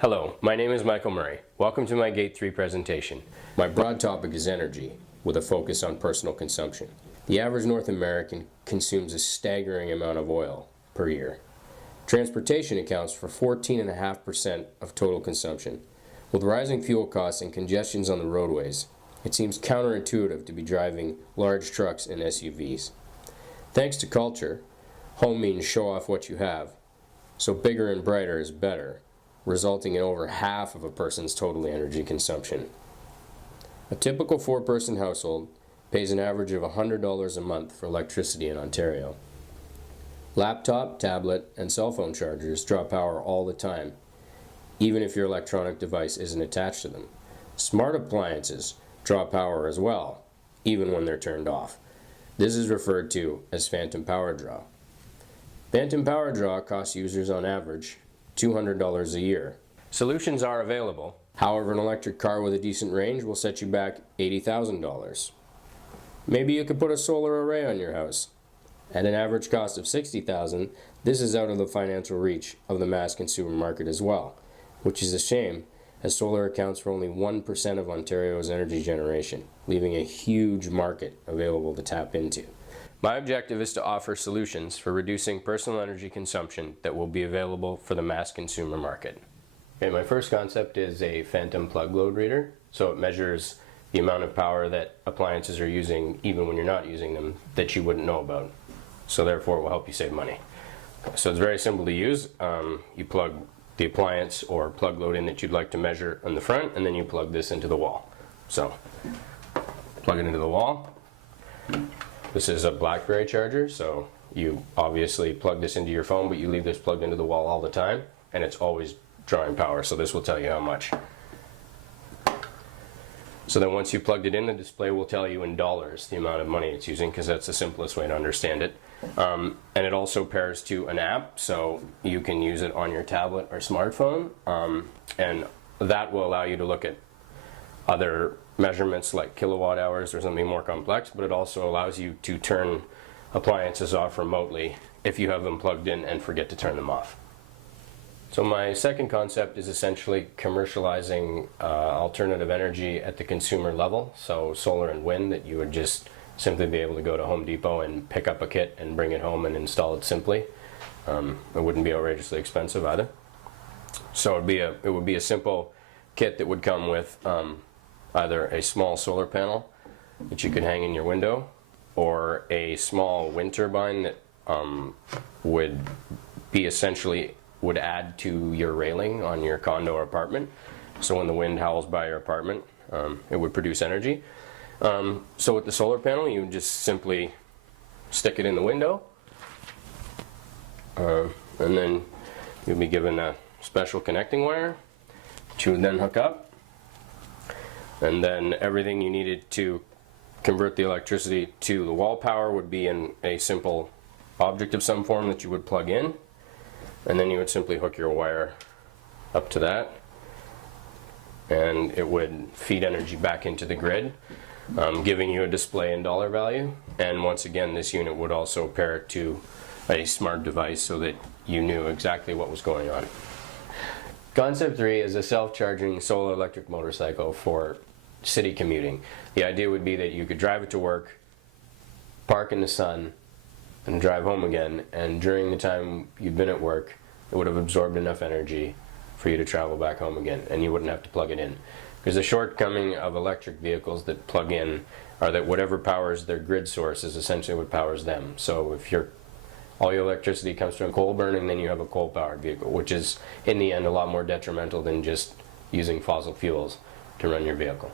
Hello, my name is Michael Murray. Welcome to my Gate 3 presentation. My broad topic is energy, with a focus on personal consumption. The average North American consumes a staggering amount of oil per year. Transportation accounts for 14.5% of total consumption. With rising fuel costs and congestions on the roadways, it seems counterintuitive to be driving large trucks and SUVs. Thanks to culture, home means show off what you have, so bigger and brighter is better, resulting in over half of a person's total energy consumption. A typical four-person household pays an average of $100 a month for electricity in Ontario. Laptop, tablet, and cell phone chargers draw power all the time, even if your electronic device isn't attached to them. Smart appliances draw power as well, even when they're turned off. This is referred to as phantom power draw. Phantom power draw costs users on average $200 a year. Solutions are available. However, an electric car with a decent range will set you back $80,000. Maybe you could put a solar array on your house. At an average cost of $60,000, this is out of the financial reach of the mass consumer market as well, which is a shame, as solar accounts for only 1% of Ontario's energy generation, leaving a huge market available to tap into. My objective is to offer solutions for reducing personal energy consumption that will be available for the mass consumer market. Okay, my first concept is a phantom plug load reader. So it measures the amount of power that appliances are using even when you're not using them that you wouldn't know about. So therefore it will help you save money. So it's very simple to use. You plug the appliance or plug load in that you'd like to measure on the front, and then you plug this into the wall. So plug it into the wall. This is a BlackBerry charger, so you obviously plug this into your phone, but you leave this plugged into the wall all the time, and it's always drawing power, so this will tell you how much. So then once you plugged it in, the display will tell you in dollars the amount of money it's using, because that's the simplest way to understand it. And it also pairs to an app, so you can use it on your tablet or smartphone, and that will allow you to look at other measurements like kilowatt hours or something more complex, but it also allows you to turn appliances off remotely if you have them plugged in and forget to turn them off. So my second concept is essentially commercializing alternative energy at the consumer level, so solar and wind, that you would just simply be able to go to Home Depot and pick up a kit and bring it home and install it simply. It wouldn't be outrageously expensive either. So it would be a simple kit that would come with either a small solar panel that you could hang in your window, or a small wind turbine that would add to your railing on your condo or apartment. So when the wind howls by your apartment, it would produce energy. So with the solar panel, you would just simply stick it in the window, and then you'll be given a special connecting wire that you would then hook up. And then everything you needed to convert the electricity to the wall power would be in a simple object of some form that you would plug in. And then you would simply hook your wire up to that, and it would feed energy back into the grid, giving you a display in dollar value. And once again, this unit would also pair it to a smart device so that you knew exactly what was going on. Concept 3 is a self-charging solar electric motorcycle for city commuting. The idea would be that you could drive it to work, park in the sun, and drive home again, and during the time you've been at work, it would have absorbed enough energy for you to travel back home again, and you wouldn't have to plug it in. Because the shortcoming of electric vehicles that plug in are that whatever powers their grid source is essentially what powers them. So if all your electricity comes from coal burning, then you have a coal-powered vehicle, which is in the end a lot more detrimental than just using fossil fuels to run your vehicle.